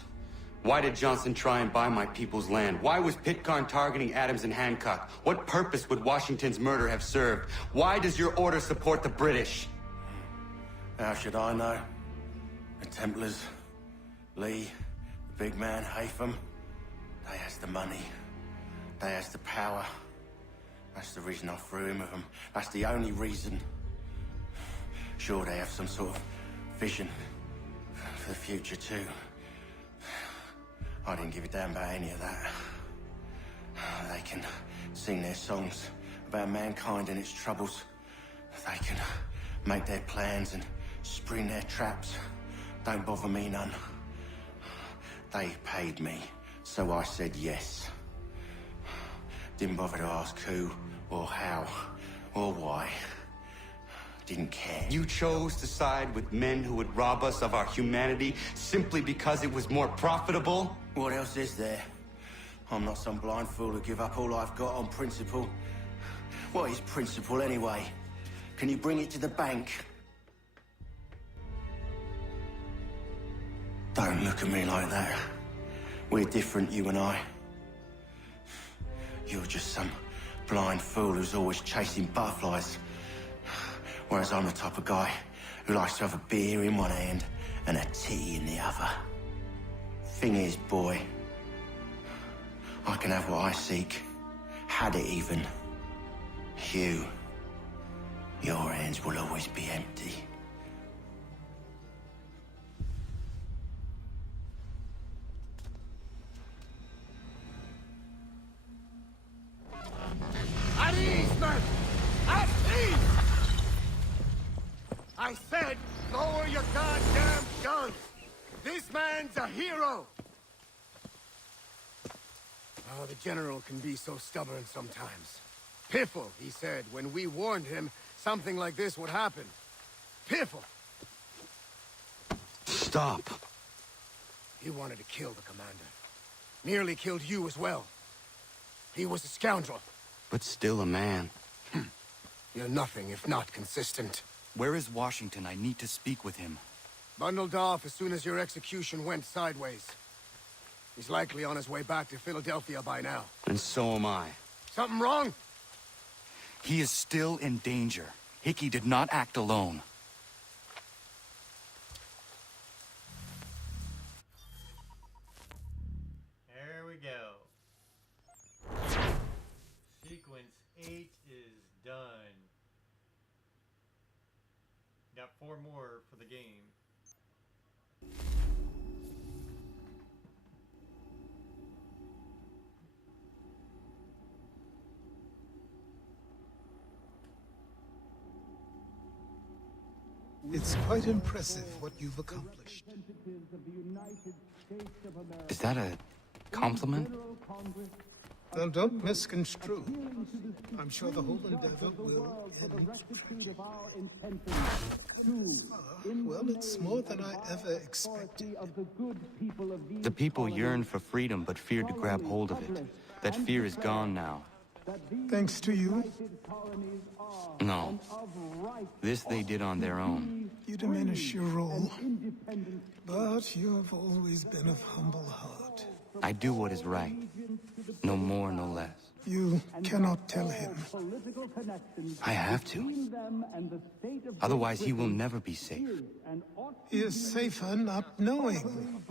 Why did Johnson try and buy my people's land? Why was Pitcairn targeting Adams and Hancock? What purpose would Washington's murder have served? Why does your order support the British? How should I know? The Templars, Lee, the big man, Haytham, they has the money. They has the power. That's the reason I threw in with them. That's the only reason. Sure, they have some sort of vision for the future, too. I didn't give a damn about any of that. They can sing their songs about mankind and its troubles. They can make their plans and spring their traps. Don't bother me none. They paid me, so I said yes. Didn't bother to ask who, or how, or why. Didn't care. You chose to side with men who would rob us of our humanity simply because it was more profitable? What else is there? I'm not some blind fool to give up all I've got on principle. What is principle anyway? Can you bring it to the bank? Don't look at me like that. We're different, you and I. You're just some blind fool who's always chasing butterflies. Whereas I'm the type of guy who likes to have a beer in one hand and a tea in the other. Thing is, boy, I can have what I seek. Had it even. You, your hands will always be empty. At ease, men! At ease! I said, lower your goddamn guns! This man's a hero! Oh, the General can be so stubborn sometimes. Piffle, he said, when we warned him something like this would happen. Piffle! Stop. He wanted to kill the commander. Nearly killed you as well. He was a scoundrel. But still a man. You're nothing if not consistent. Where is Washington? I need to speak with him. Bundled off as soon as your execution went sideways. He's likely on his way back to Philadelphia by now. And so am I. Something wrong? He is still in danger. Hickey did not act alone. There we go. Sequence 8 is done. Got 4 more for the game. It's quite impressive what you've accomplished. Is that a compliment? Then don't misconstrue. I'm sure the whole endeavor will end tragically. Well, it's more than I ever expected. The people yearn for freedom but feared to grab hold of it. That fear is gone now. Thanks to you? No. This they did on their own. You diminish your role. But you have always been of humble heart. I do what is right. No more, no less. You cannot tell him. I have to. Otherwise, he will never be safe. He is safer not knowing.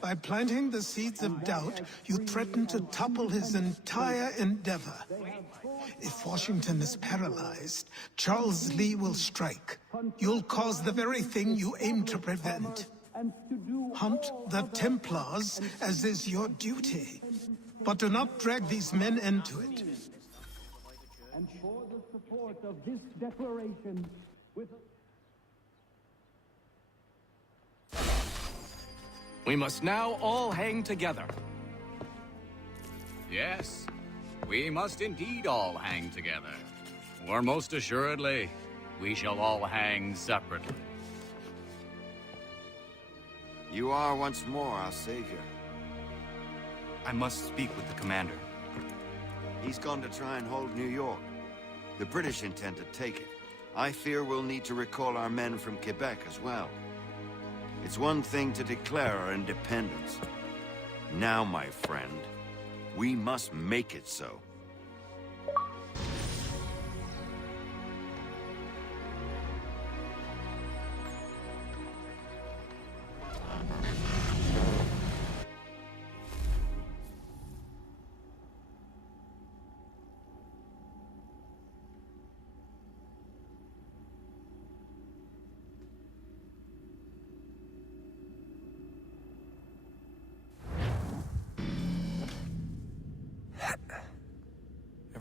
By planting the seeds of doubt, you threaten to topple his entire endeavor. If Washington is paralyzed, Charles Lee will strike. You'll cause the very thing you aim to prevent. and to do Hunt all the other Templars, as is your duty. But do not drag these men into it. and for the support of this declaration with We must now all hang together. Yes, we must indeed all hang together. Or most assuredly, we shall all hang separately. You are once more our savior. I must speak with the commander. He's gone to try and hold New York. The British intend to take it. I fear we'll need to recall our men from Quebec as well. It's one thing to declare our independence. Now, my friend, we must make it so.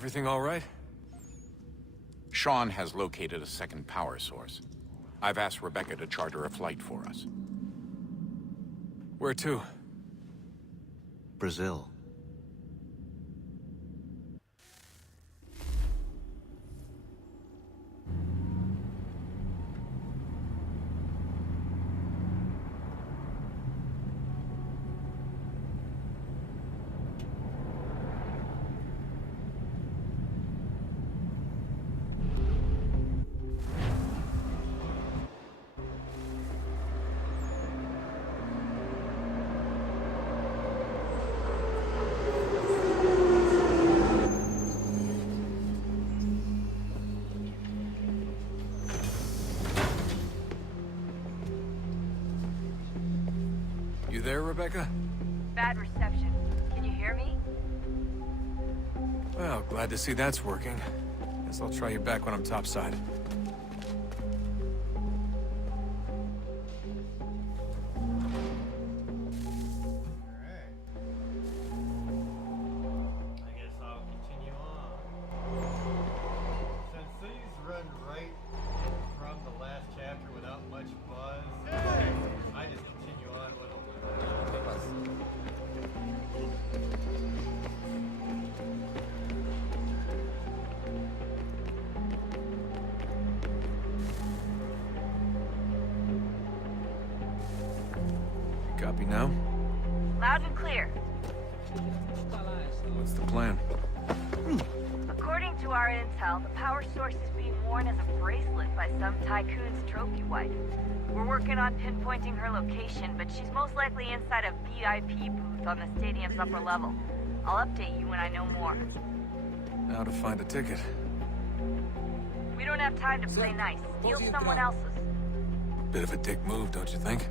Everything all right? Sean has located a second power source. I've asked Rebecca to charter a flight for us. Where to? Brazil. You there, Rebecca? Bad reception. Can you hear me? Well, glad to see that's working. Guess I'll try you back when I'm topside. I guess I'll continue on. Since these run right from the last chapter without much buzz, I just continue on with them. Copy now? Loud and clear. What's the plan? According to our intel, the power source is being worn as a bracelet by some tycoon's trophy wife. We're working on pinpointing her location, but she's most likely inside a VIP booth on the stadium's upper level. I'll update you when I know more. How to find a ticket. We don't have time to play nice. Steal someone else's. Bit of a dick move, don't you think?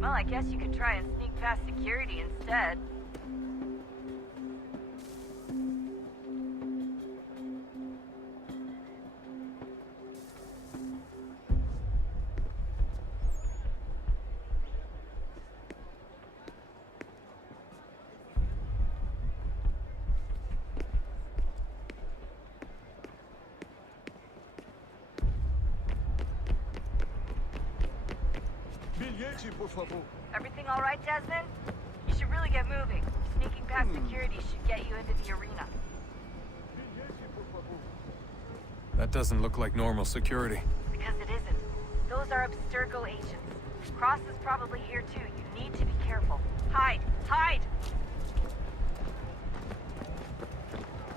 Well, I guess you could try and sneak past security instead. Everything all right, Desmond? You should really get moving. Sneaking past security should get you into the arena. That doesn't look like normal security. Because it isn't. Those are Abstergo agents. Cross is probably here too. You need to be careful. Hide! Hide!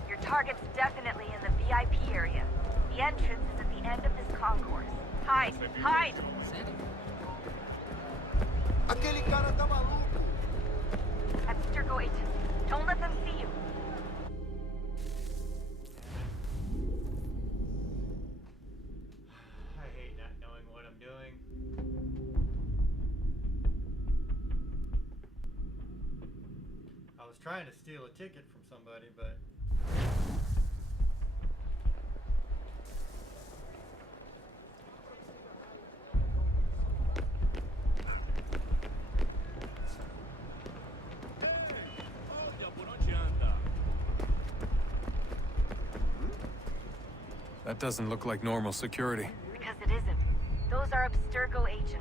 Your target's definitely in the VIP area. The entrance is at the end of this concourse. Hide! Hide! Aquele cara tá maluco! Abstergo agents. Don't let them see you. I hate not knowing what I'm doing. I was trying to steal a ticket from somebody, but... That doesn't look like normal security. Because it isn't. Those are Abstergo agents.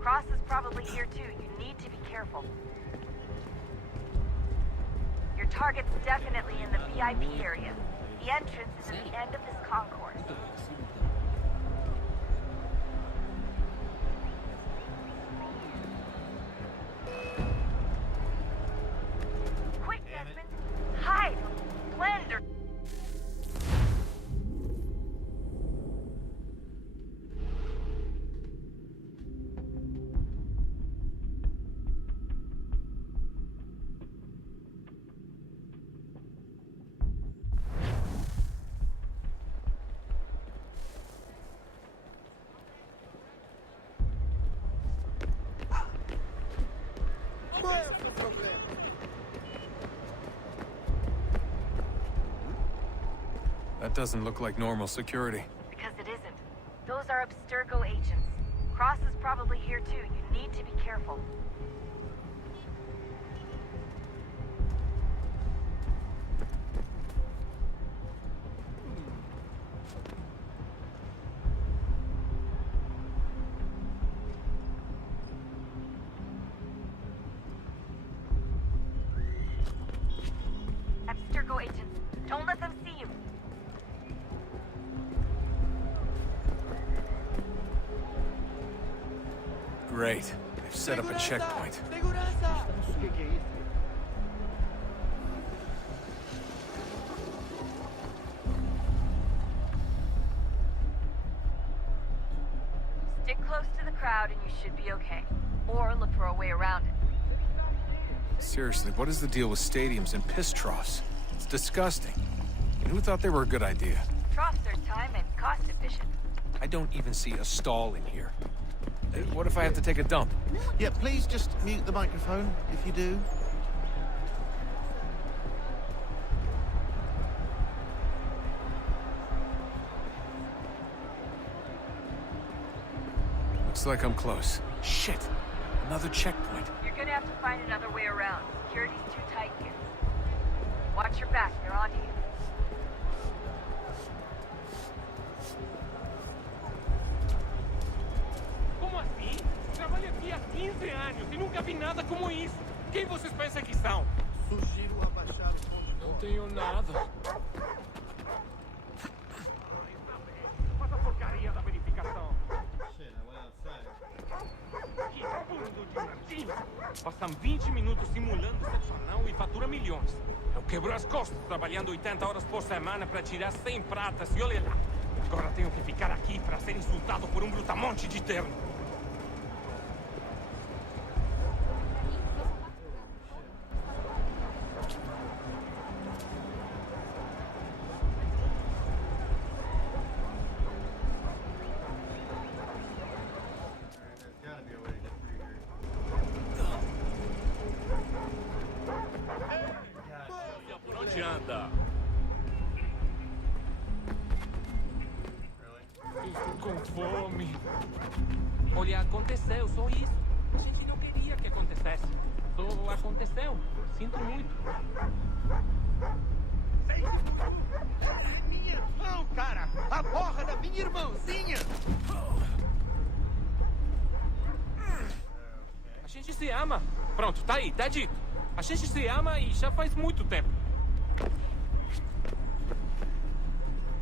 Cross is probably here too. You need to be careful. Your target's definitely in the VIP area. The entrance is at the end of this concourse. Quick, Desmond! Hide! Blend or... That doesn't look like normal security. Because it isn't. Those are Abstergo agents. Cross is probably here too. You need to be careful. Abstergo agents, don't let them see you. Great. They've set up a checkpoint. Stick close to the crowd and you should be okay. Or look for a way around it. Seriously, what is the deal with stadiums and piss troughs? It's disgusting. And who thought they were a good idea? Troughs are time and cost efficient. I don't even see a stall in here. What if I have to take a dump? Yeah, please just mute the microphone if you do. Looks like I'm close. Shit! Another checkpoint. You're gonna have to find another way around. Security's too tight here. Watch your back, they're on to you. Como assim? Trabalho aqui há 15 anos e nunca vi nada como isso. Quem vocês pensam que são? Sugiro abaixar o som de voz. Não tenho nada. Faz a porcaria da verificação. Shit, I went outside. Que bando de martinho. Passam 20 minutos simulando sexo anal e fatura milhões. Eu quebro as costas trabalhando 80 horas por semana para tirar 100 pratas e olha lá. Agora tenho que ficar aqui para ser insultado por brutamonte de terno. Anda. Estou com fome. Olha, aconteceu, só isso. A gente não queria que acontecesse. Só aconteceu. Sinto muito. Minha irmã, cara! A porra da minha irmãzinha! A gente se ama. Pronto, tá aí, tá dito. A gente se ama e já faz muito tempo.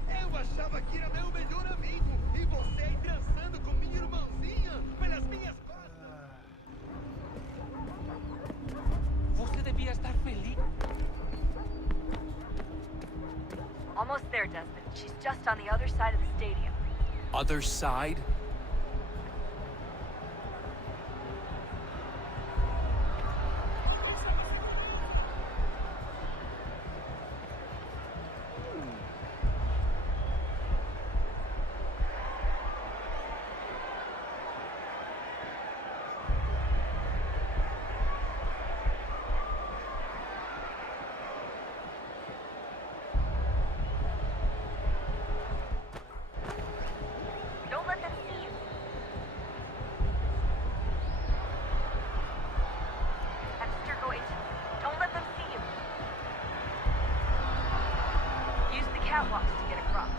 Eu achava que era meu melhor amigo e você aí dançando com minha irmãzinha pelas minhas costas. Você devia estar feliz. Almost there, Desmond. She's just on the other side of the stadium. Other side? Catwalks to get across.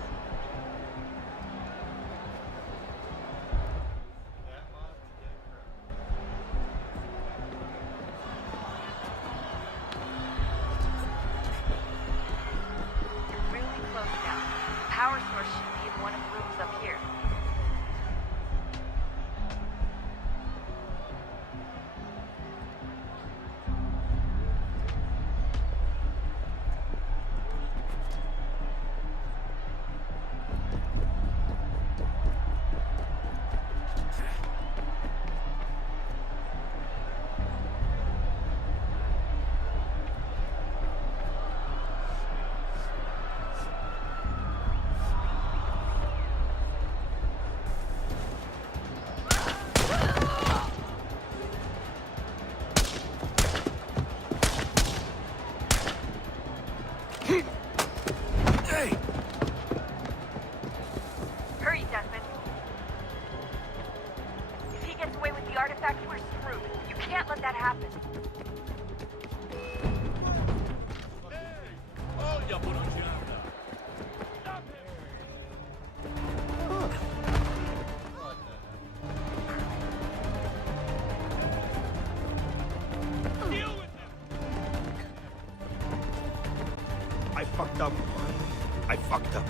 I fucked up. I fucked up.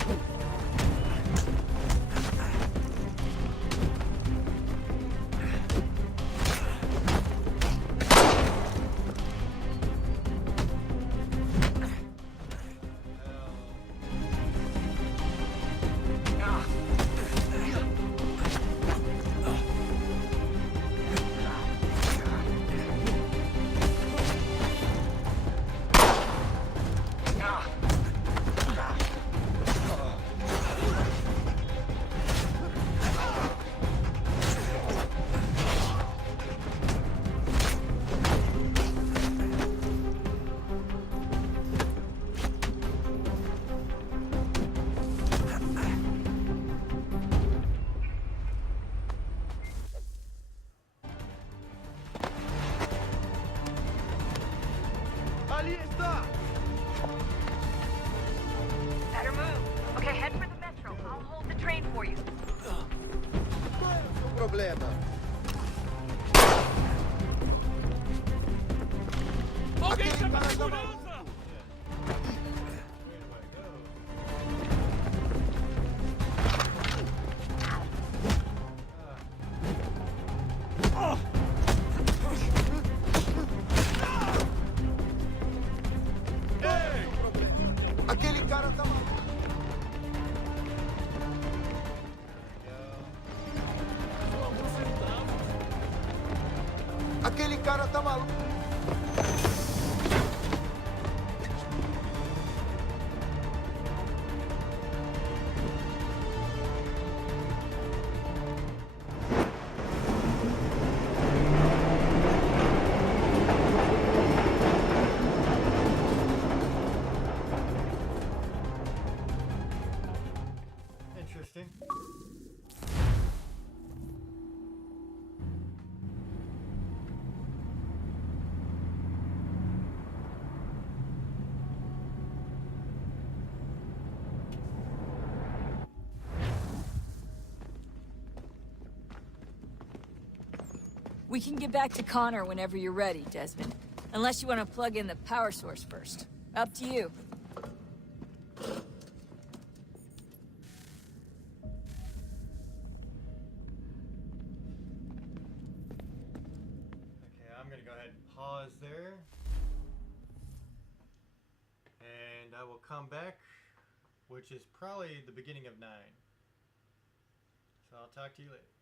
Ali está! Better move. Okay, head for the metro. I'll hold the train for you. Problema. Okay, Aquele cara tá maluco. Aquele cara tá maluco. Aquele cara tá maluco. Interesting. We can get back to Connor whenever you're ready, Desmond. Unless you want to plug in the power source first. Up to you. Okay, I'm gonna go ahead and pause there. And I will come back, which is probably the beginning of 9. So I'll talk to you later.